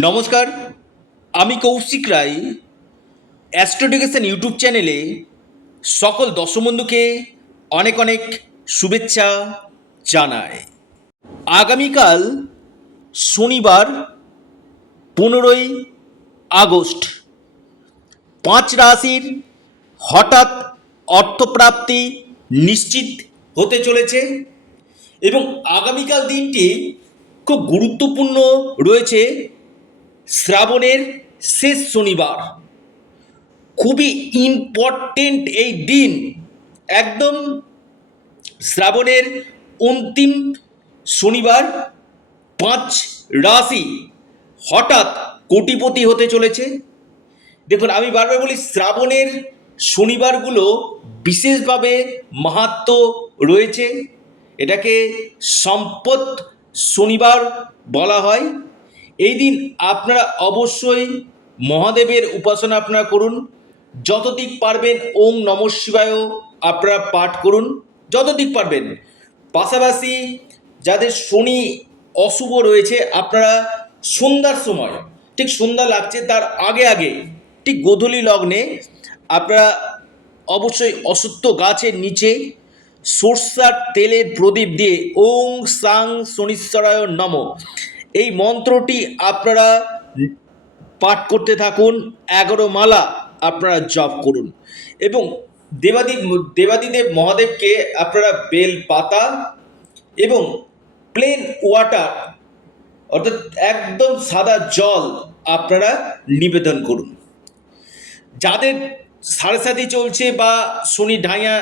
নমস্কার, আমি কৌশিক রায়। Astro education YouTube চ্যানেলে সকল দর্শক বন্ধুকে অনেক অনেক শুভেচ্ছা জানাই। আগামীকাল শনিবার 15ই আগস্ট 5 রাশির হঠাৎ অর্থপ্রাপ্তি নিশ্চিত হতে চলেছে এবং আগামীকাল দিনটি খুব গুরুত্বপূর্ণ রয়েছে। শ্রাবণের শেষ শনিবার, খুবই ইম্পর্টেন্ট এই দিন। একদম শ্রাবণের অন্তিম শনিবার 5 রাশি হঠাৎ কোটিপতি হতে চলেছে। দেখুন, আমি বারবার বলি, শ্রাবণের শনিবারগুলো বিশেষভাবে মাহাত্ম্য রয়েছে। এটাকে সম্পদ শনিবার বলা হয়। এই দিন আপনারা অবশ্যই মহাদেবের উপাসনা আপনারা করুন। যতদিক পারবেন ওং নমঃ শিবায় আপনারা পাঠ করুন, যতদিক পারবেন। পাশাপাশি যাদের শনি অশুভ রয়েছে, আপনারা সন্ধ্যার সময়, ঠিক সন্ধ্যা লাগছে তার আগে আগে, ঠিক গোধূলি লগ্নে আপনারা অবশ্যই অশ্বত্থ গাছের নিচে সরষার তেলের প্রদীপ দিয়ে ওং সাং শনিশ্বরায় নম এই মন্ত্রটি আপনারা পাঠ করতে থাকুন। 11 মালা আপনারা জপ করুন এবং দেবাদিদেব মহাদেবকে আপনারা বেল পাতা এবং প্লেন ওয়াটার, অর্থাৎ একদম সাদা জল আপনারা নিবেদন করুন। যাদের সাড়ে চলছে বা শনি ঢাইয়া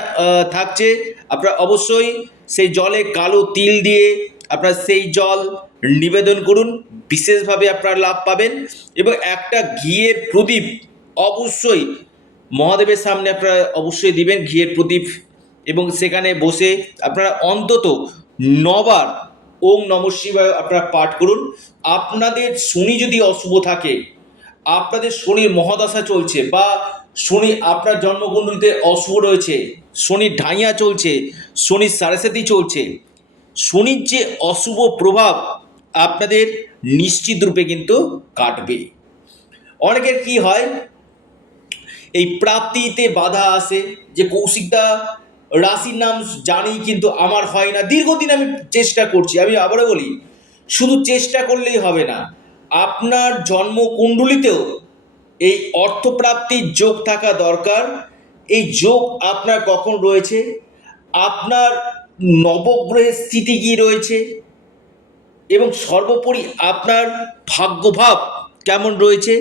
থাকছে, আপনারা অবশ্যই সেই জলে কালো তিল দিয়ে আপনারা সেই জল নিবেদন করুন, বিশেষভাবে আপনারা লাভ পাবেন। এবং একটা ঘিয়ের প্রদীপ অবশ্যই মহাদেবের সামনে আপনারা অবশ্যই দিবেন, ঘিয়ের প্রদীপ, এবং সেখানে বসে আপনারা অন্তত 9 বার ওং নমঃ শিবায় আপনারা পাঠ করুন। আপনাদের শনি যদি অশুভ থাকে, আপনাদের শনির মহাদশা চলছে বা শনি আপনার জন্মকুণ্ডলিতে অশুভ রয়েছে, শনির ঢাইয়া চলছে, শনির সাড়ে চলছে, শনির যে অশুভ প্রভাব আপনাদের নিশ্চিত রূপে কিন্তু কাটবে। অনেকের কি হয়, এই প্রাপ্তিতে বাধা আসে যে কৌশিকদা রাশির নাম জানি কিন্তু আমার হয় না, দীর্ঘদিন আমি চেষ্টা করছি। আমি আবারও বলি, শুধু চেষ্টা করলেই হবে না, আপনার জন্মকুণ্ডলিতেও এই অর্থপ্রাপ্তির যোগ থাকা দরকার। এই যোগ আপনার কখন রয়েছে, আপনার নবগ্রহের স্থিতি কী রয়েছে, এবং সর্বোপরি আপনার ভাগ্যভাব কেমন রয়েছে,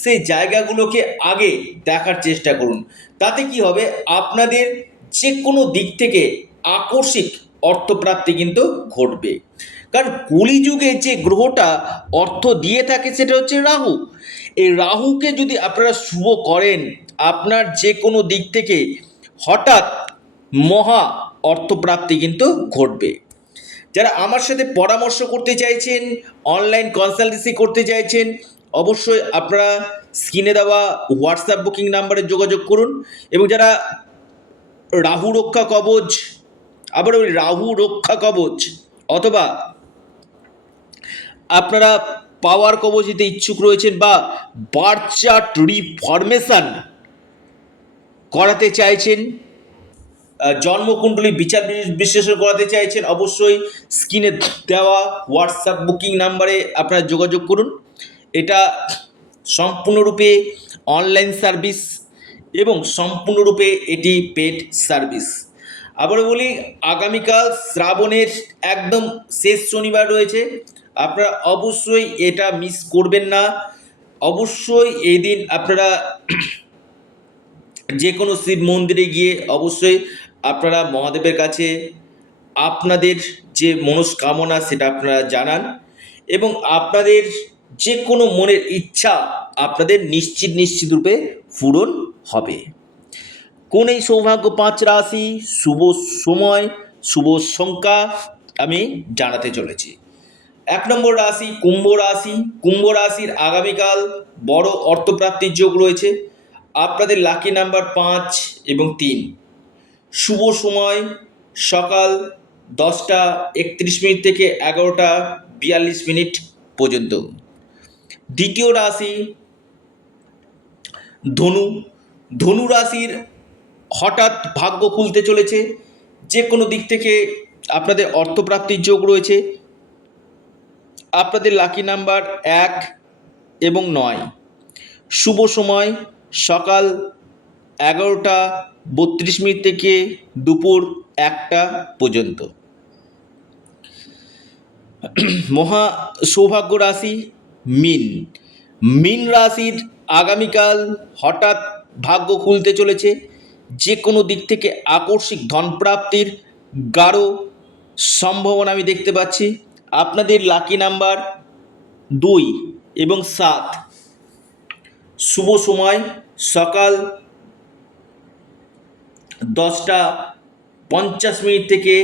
সেই জায়গাগুলোকে আগে দেখার চেষ্টা করুন। তাতে কি হবে, আপনাদের যে কোনো দিক থেকে আকস্মিক অর্থপ্রাপ্তি কিন্তু ঘটবে। কারণ কলিযুগে যে গ্রহটা অর্থ দিয়ে থাকে সেটা হচ্ছে রাহু। এই রাহুকে যদি আপনারা শুভ করেন, আপনার যে কোনো দিক থেকে হঠাৎ মহা অর্থপ্রাপ্তি কিন্তু ঘটবে। যারা আমার সাথে পরামর্শ করতে চাইছেন, অনলাইন কনসালটেন্সি করতে চাইছেন, অবশ্যই আপনারা স্ক্রিনে দেওয়া হোয়াটসঅ্যাপ বুকিং নাম্বারে যোগাযোগ করুন। এবং যারা রাহু রক্ষা কবচ, আবার ওই রাহু রক্ষা কবচ অথবা আপনারা পাওয়ার কবচ দিতে ইচ্ছুক রয়েছেন বা বার্থ চার্ট রিফরমেশন করাতে চাইছেন, জন্মকুণ্ডলী বিচার বিশ্লেষণ করাতে চাইছেন, অবশ্যই স্ক্রিনে দেওয়া হোয়াটসঅ্যাপ বুকিং নাম্বারে আপনারা যোগাযোগ করুন। এটা সম্পূর্ণরূপে অনলাইন সার্ভিস এবং সম্পূর্ণরূপে এটি পেড সার্ভিস। আবারও বলি, আগামীকাল শ্রাবণের একদম শেষ শনিবার রয়েছে, আপনারা অবশ্যই এটা মিস করবেন না। অবশ্যই এই দিন আপনারা যে কোনো শিব মন্দিরে গিয়ে অবশ্যই আপনারা মহাদেবের কাছে আপনাদের যে মনস্কামনা সেটা আপনারা জানান এবং আপনাদের যে কোনো মনের ইচ্ছা আপনাদের নিশ্চিত রূপে পূরণ হবে। কোন এই সৌভাগ্য 5 রাশি, শুভ সময়, শুভ সংখ্যা আমি জানাতে চলেছি। 1 নম্বর রাশি কুম্ভ রাশি। কুম্ভ রাশির আগামীকাল বড় অর্থপ্রাপ্তির যোগ রয়েছে। আপনাদের লাকি নাম্বার 5 এবং 3। শুভ সময় সকাল 10টা 31 মিনিট থেকে 11টা 42 মিনিট পর্যন্ত। দ্বিতীয় রাশি ধনু। ধনু রাশির হঠাৎ ভাগ্য খুলতে চলেছে, যে কোনো দিক থেকে আপনাদের অর্থপ্রাপ্তির যোগ রয়েছে। আপনাদের লাকি নাম্বার 1 এবং 9। শুভ সময় সকাল 11:32 থেকে দুপুর 1টা পর্যন্ত। মহা সৌভাগ্য রাশি মীন। মীন রাশির আগামীকাল হঠাৎ ভাগ্য খুলতে চলেছে, যে কোনো দিক থেকে আকস্মিক ধনপ্রাপ্তির গাঢ় সম্ভাবনা আমি দেখতে পাচ্ছি। আপনাদের লাকি নাম্বার 2 এবং 7। শুভ সময় সকাল 10:50 থেকে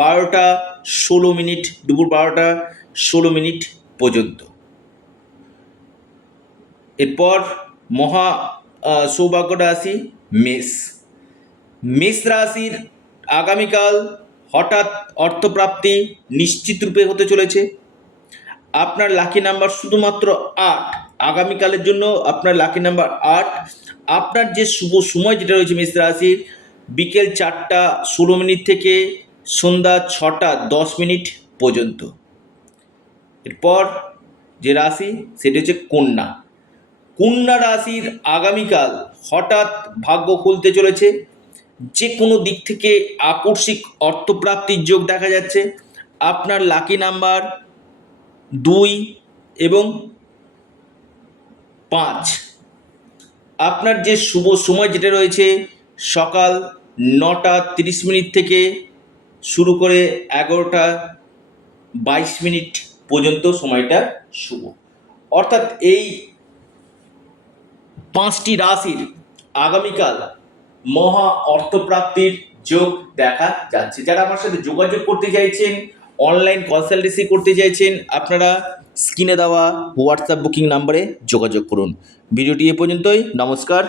12:16, দুপুর 12:16 পর্যন্ত। এরপর মহা সৌভাগ্য রাশি মেষ। মেষ রাশির আগামীকাল হঠাৎ অর্থপ্রাপ্তি নিশ্চিত রূপে হতে চলেছে। আপনার লাকি নাম্বার শুধুমাত্র 8। আগামীকালের জন্য আপনার লাকি নাম্বার 8। আপনার যে শুভ সময় যেটা রয়েছে মেষ রাশির, বিকেল 4:16 থেকে সন্ধ্যা 6:10 পর্যন্ত। এরপর যে রাশি সেটি হচ্ছে কন্যা। কন্যা রাশির আগামীকাল হঠাৎ ভাগ্য খুলতে চলেছে, যে কোনো দিক থেকে আকস্মিক অর্থপ্রাপ্তির যোগ দেখা যাচ্ছে। আপনার লাকি নাম্বার 2 এবং 5। আপনার যে শুভ সময় যেটা রয়েছে সকাল 9:30 থেকে শুরু করে 11:22 পর্যন্ত সময়টা শুভ। অর্থাৎ এই 5টি রাশির আগামীকাল মহা অর্থপ্রাপ্তির যোগ দেখা যাচ্ছে। যারা আমার সাথে যোগাযোগ করতে চাইছেন, অনলাইন কনসালটেন্সি করতে চাইছেন, আপনারা স্ক্রিনে দেওয়া হোয়াটসঅ্যাপ বুকিং নাম্বারে যোগাযোগ করুন। ভিডিওটি এ পর্যন্তই। নমস্কার।